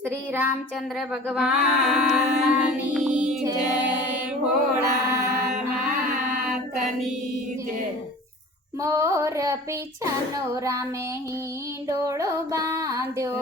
श्री रामचंद्र भगवानी जय। भोळानाथनी जय। मोर पीछानो रामे हिंडोळो बांध्यो,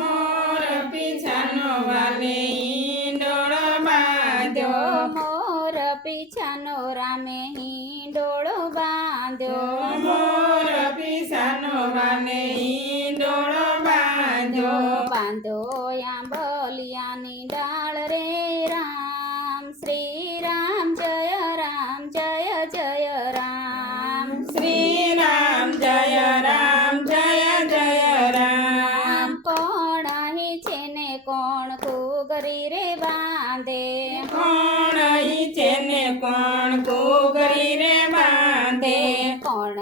मोर पीछानो वाले हिंडोळो बांध्यो, मोर पीछानो रामे हिंडोळो बांध्यो, मोर पीछानो वाले हिंडोळो बांध्यो, बांधो आंबलियानी डाळ रे राम, श्री राम जय राम जय जय राम, श्री राम जय राम जय जय राम। कोण हिचे ने कोण कुगरी रे बांधे, कोण हिचे ने कोण कुगरी रे बांधे, कोण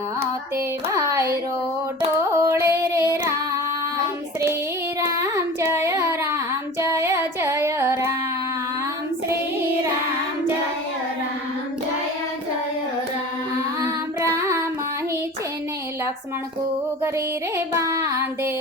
ते वायरो डोळे रे राम, श्री राम जय राम जय जय राम, श्री राम जय राम जय जय राम। राम हिचे ने लक्ष्मण कुगरी रे बांधे,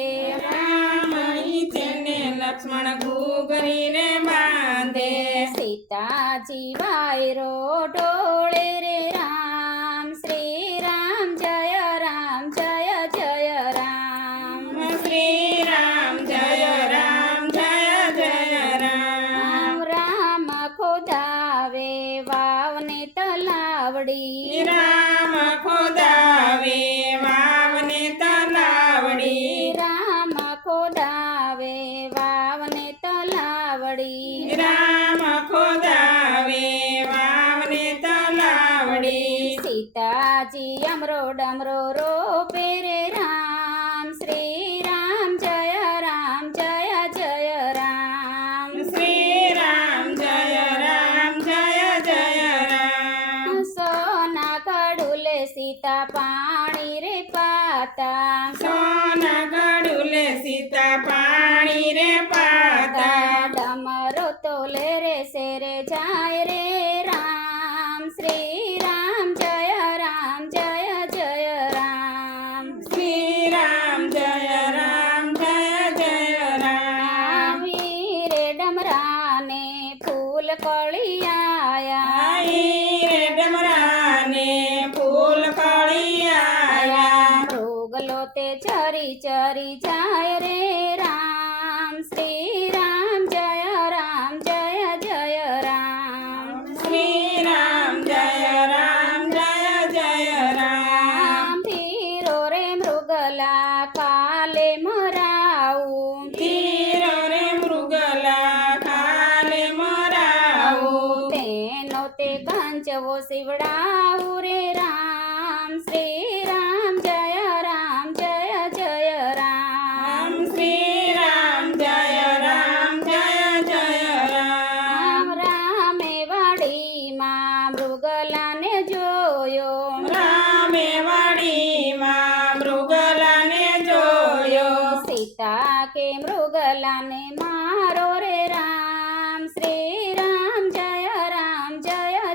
राम हिचे ने लक्ष्मण कुगरी रे बांधे, सीताजी वायरो डोळे रे राम, श्री राम जय राम जय जय राम, श्री राम जय राम जय जय राम। राम खोदावे वावने तलावडी, राम खोदावे वावने तलावडी, राम खोदावे वावने तलावडी, राम खोदावे वावने तलावडी, सीताजी अमरो डमरो रोपे रे राम, श्री राम जय राम जय जय राम, श्री राम जय राम जय जय राम। सोना कडुले सीता पाणी रे पाता, सोना गडुले सीता पाणी रे पाता, डमरो तोले रे सेरे जाय रे राम, श्री राम जय राम जय जय राम, श्री राम जय राम जय जय राम। वीरे डमराने फूल कळी आया, आई रे डमराने फूल कळी आया, मृगलो ते चरी चरी जाय रे राम, श्री राम जय राम जय जय राम, श्री राम जय राम जय जय राम। धीरो रे मृगला काले मराऊ, धीरो रे मृगला काले मराऊ, तेनो ते कंचवो शिवडाऊ रे राम, श्री राम जय राम जय जय राम, श्री राम जय राम जय जय राम। रामे वाडी मा मृगलाने जोयो, रामे वाडी માં મૃગલાને જોયો, सीता के मृगलाने मारो रे राम, श्री राम जय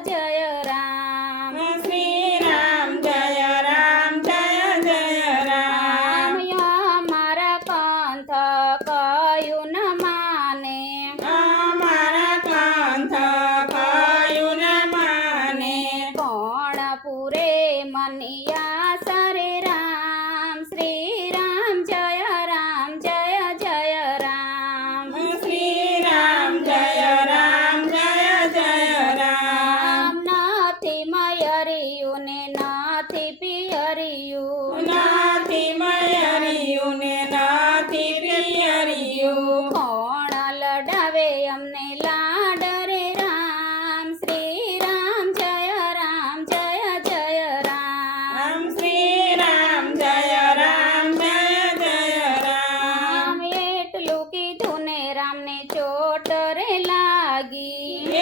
जय राम, શ્રી રામ જય રામ જય જય રામ। मारा कंथ कयु न माने, અમારા કંથ કયું ન માને, कोण पुरे मनिया सरे राम, श्री राम जय जय राम, શ્રી રામ જય રામ જય જય રામ। नाथी मयरियु ने नाथी पियरियु, નાથી મયરિયું ને નાથી પિયરિયું, कोण लडावे अमने लाड रे राम, श्री राम जय जय राम, શ્રી રામ જય રામ જય જય રામ। એટલું કીધું ને રામને ચોટ રે લાગી,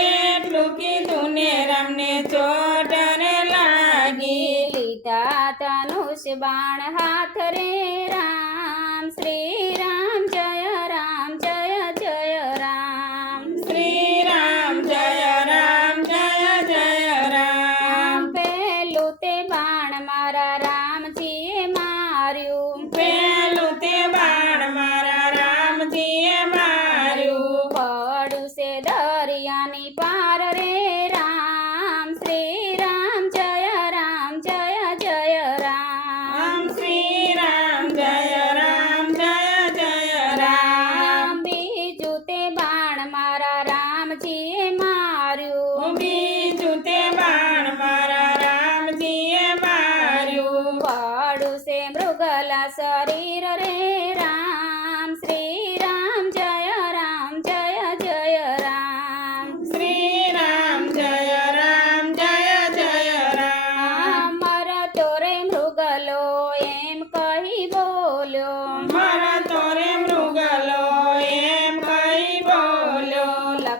એટલું કીધું ને રામને ચોટ રે લાગી, લીધા ધનુષ બાણ હાથ રે રામ, શ્રી રામ જય જય રામ, શ્રી રામ જય રામ જય જય રામ। પેલું તે બાણ મારા રામજીએ માર્યું, પેલું તે બાણ મારા રામજીએ માર્યું,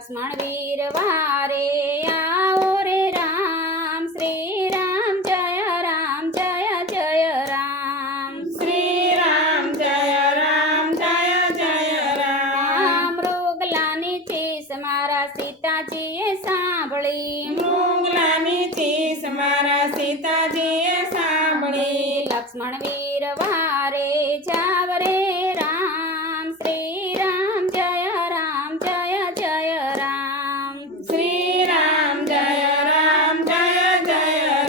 લક્ષ્મણ વીર વારે આવો રે રામ શ્રી રામ જય રામ જય જય રામ શ્રી રામ જય રામ જય જય રામ મૃગલાની ચીસ મારા સીતાજીએ સાંભળી મૃગલાની ચીસ મારા સીતાજીએ સાંભળી લક્ષ્મણ વીર વારે જાવ રે રામ શ્રી રામ જય રામ જય જય રામ શ્રી રામ જય રામ જય જય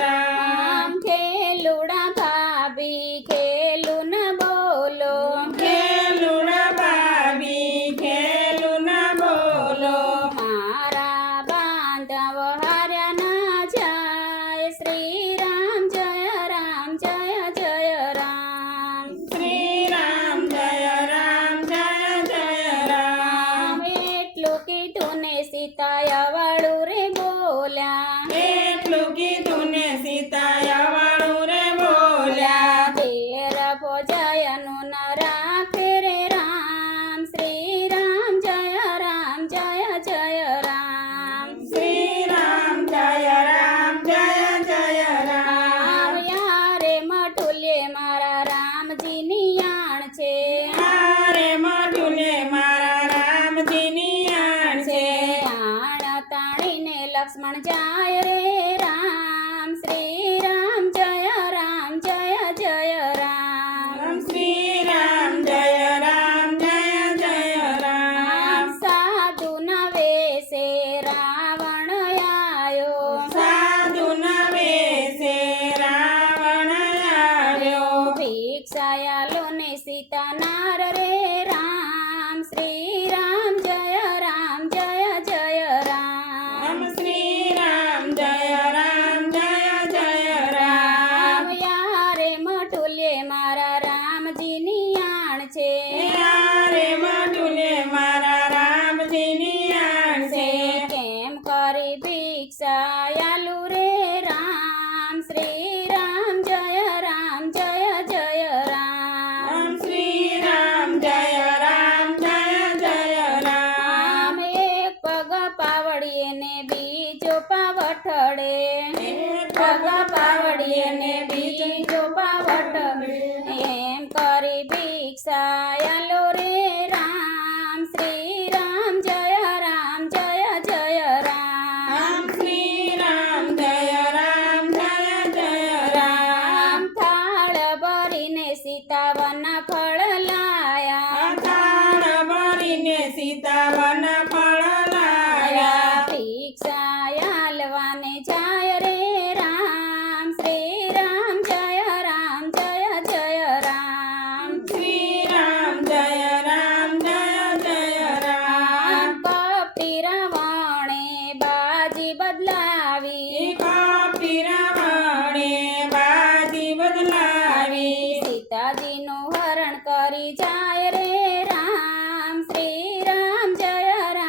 રામ ખેલુડા ભાભી ખેલું ન બોલો ખેલુડા ભાભી ખેલું ન બોલો મારા બાંધવ હાર્યા ના જાય શ્રી રામ જય રામ જય જય રામ શ્રી રામ જય રામ જય જય રામ એટલું કીધું ને સીતા વાળું રે બોલ્યા એટલું કીધું ને સીતા વાળું રે બોલ્યા ઘેર ભોજયનું ન રાખે રે રામ શ્રી રામ જય રામ જય જય રામ શ્રી રામ જય રામ જય જય રામ યારે મઠુલે મારા રામજીની યાણ છે મારે મઢુલે મારા રામજીની આણ છે યાણ તાણીને લક્ષ્મણ જાય રે રામ શ્રી રામ જય રામ જય જય રામ શ્રી રામ જય રામ જય જય રામ સાધુ ન વેશે રાવણ આયો સાધુ ના વેશે રાવણ આવ્યો ભિક્ષાયાલો ને સીતા નાર રે રામ શ્રી રામ જય રામ જય જય રામ શ્રી રામ જય રામ જય જય રામ યારે મઠુલે મારા રામજીની યાણ છે યારે મઢુલે મારા રામજીની આણ છે કેમ કરી ભિક્ષાયાલુ રે રામ શ્રી રામ જય રામ જય જય રામ શ્રી રામ જય રામ જય જય રામ એક પગ પાવડીએ ને બીજો પાવઠડે પગ પાવડીએ ને બીજો પાવઠડે એમ કરી ભિક્ષાયાલો રે રામ શ્રી રામ જય રામ જય જય રામ શ્રી રામ જય રામ જય જય રામ થાળ ભરીને સીતાવન ફળ લાયા થાળ ભરીને સીતાવન ફળ લાયા ભિક્ષાયાલવાને જાય રે રામ શ્રી રામ જય રામ જય જય રામ શ્રી રામ જય રામ જય જય રામ કપટી રાવણે બાજી બદલાવી કાપી રાવણે બાજી બદલાવી સીતાજીનું હરણ કરી જાય રે રામ શ્રી રામ જય રામ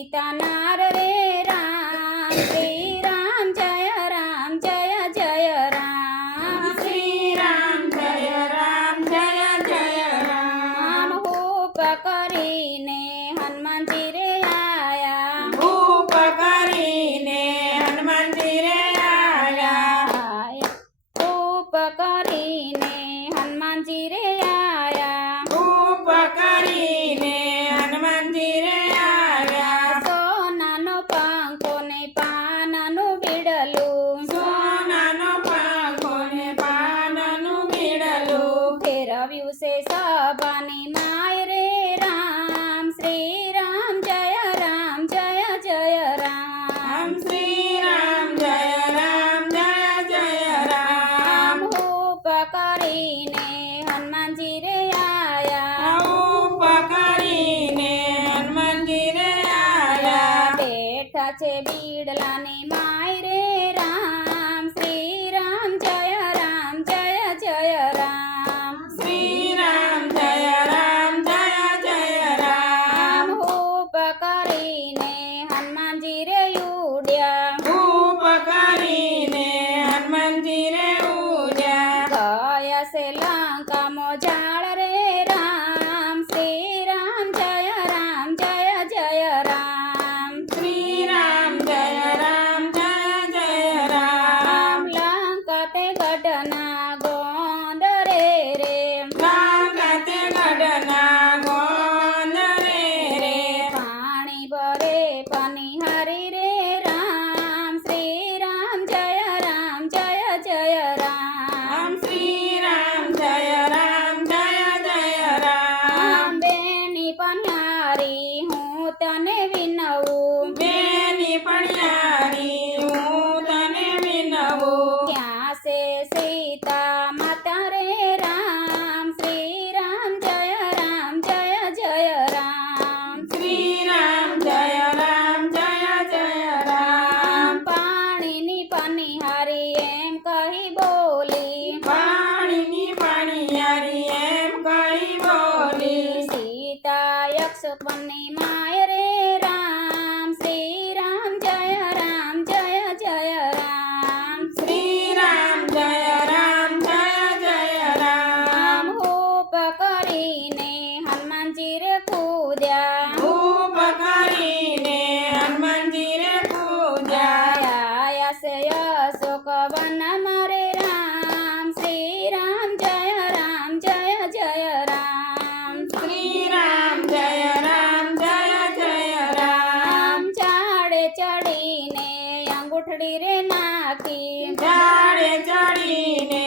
સીતાનાર રે રામ શ્રી રામ જય રામ જય જય રામ શ્રી રામ જય રામ જય જય રામ ભૂપ કરીને હનુમાનજી રે આયા ભૂપ કરીને હનુમાનજી રે આયા ભૂપ કરીને હનુમાનજી રે આયા ભૂપ કરીને હનુમાનજી રે આવ્યા સોનાનો પાંખો ને પાનનું બીડલું સોનાનો પાંખો ને પાનનું બીડલું ફેરવ્યું છે સભાની માય રે રામ શ્રી રામ જય રામ જય જય રામ શ્રી રામ જય રામ જય જય રામ ભૂપ કરીને હનુમાનજી રે આયા ભૂપ કરીને હનુમાનજી રે આવ્યા બેઠા છે બીડલાની માય રે રામ શ્રી રામ જય રામ જય જય રામ શ્રી રામ જય રામ જય જય રામ ભૂપ કરીને હનુમાનજી રે ઉડ્યા ભૂપ કરીને હનુમાનજી રે ઉડ્યા ગયા છે લંકામાં ઝાડ રે રામ શ્રી રામ જય રામ જય જય રામ શ્રી રામ જય રામ જય જય રામ લંકા તે ગઢના ગોંદ રે રે લાગતે ગઢના ગોંદ રે રે પાણી ભરે પનિહારી રે રામ શ્રી રામ જય રામ જય જય રામ શ્રી રામ જય રામ જય જય રામ બેની પનિહારી હું તને વિનવું બેની પણિયારી હું તને વિનવું ક્યાં છે સીતા માતા રે રામ શ્રી રામ જય રામ જય જય રામ શ્રી રામ જય રામ જય જય રામ પાણીની પનિહારી એમ કહી બોલી પાણીની પાણિયારી એમ કઈ બોલી સીતા યક્ષપની માય રે રામ શ્રી રામ જય રામ જય જય રામ શ્રી રામ જય રામ જય જય રામ ભૂપ કરીને હનુમાનજી રે કૂદ્યા ભૂપ કરીને હનુમાનજી રે પૂજ્યા આયા છે અશોક વનમાં રે રામ શ્રી રામ જય રામ જય જય રામ શ્રી રામ જય રામ જય જય રામ ઝાડે ચડીને અંગૂઠડી રે નાખી ઝાડે ચડીને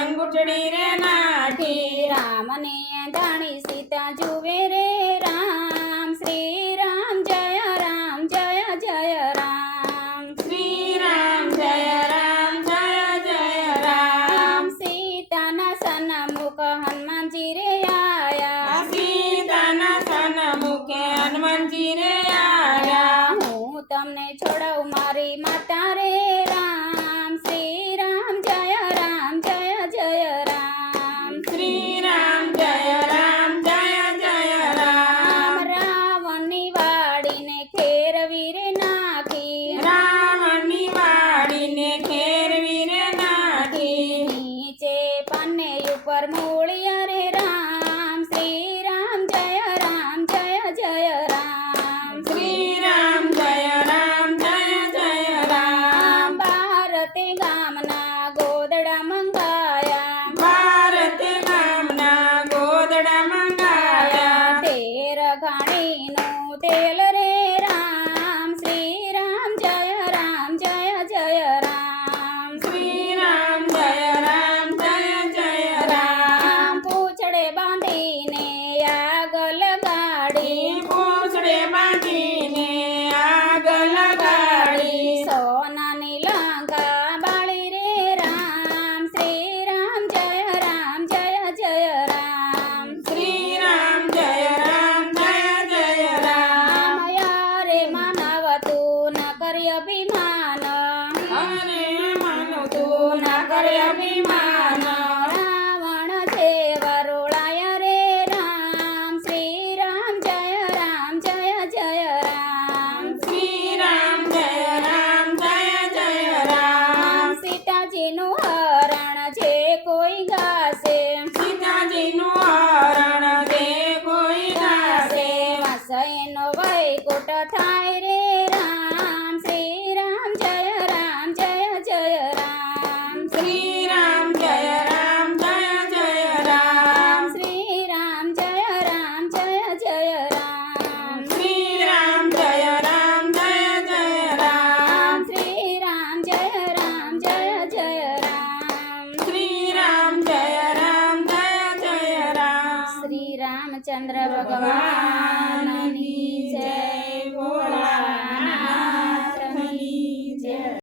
અંગૂઠડી રે નાખી રામને જાણી સીતા જુએ રે રામ શ્રી રામ જય રામ જય જય રામ શ્રી રામ જય રામ જય જય રામ સીતાના સન્મુખ હનુમાનજી રે આયા સીતાના સન્મુખે હનુમાનજી રે આવ્યા હું તમને છોડાવું મારી માતા રે રામ શ્રી રામ જય રામ જય જય રામ શ્રી રામ જય રામ જય જય રામ રાવણની વાડીને ખેરવી રે નાખી રાવણની વાડીને ખેરવી રે નાખી નીચે પન્ને ઉપર મૂળિયા રે રામ શ્રી રામ જય રામ જય જય રામ શ્રી રામ જય રામ જય જય રામ ભારતે ગામના ગોદડા મંગાયા ભારત ગામના ગોદડા મંગાયા તેર ઘાણીનું તેલ રે રામ શ્રી રામ જય રામ જય જય રામ શ્રી રામ જય રામ જય જય રામ પૂછડે બાંધીને આગ લગાડી પૂંછડે બાંધીને આગ લગાડી સોનાની લંકા બાળી રે રામ શ્રી રામ જય રામ જય જય રામ શ્રી રામ જય રામ જય જય રામ રે માનવ તું ન કરી અભિમાન અરે માનવ તું ના કરે અભિમાન રાવણ છે વરોળાય રે રામ શ્રી રામ જય રામ જય જય એનો વૈકુંઠ થાય રે રામ શ્રી રામ જય રામ જય જય રામ શ્રી રામ જય રામ જય જય રામ શ્રી રામ જય રામ જય જય રામ શ્રી રામ જય રામ જય જય રામ શ્રી રામ જય રામ જય જય રામ શ્રી રામ જય રામ જય જય રામ શ્રી રામચંદ્ર ભગવાનની જય. ભોળા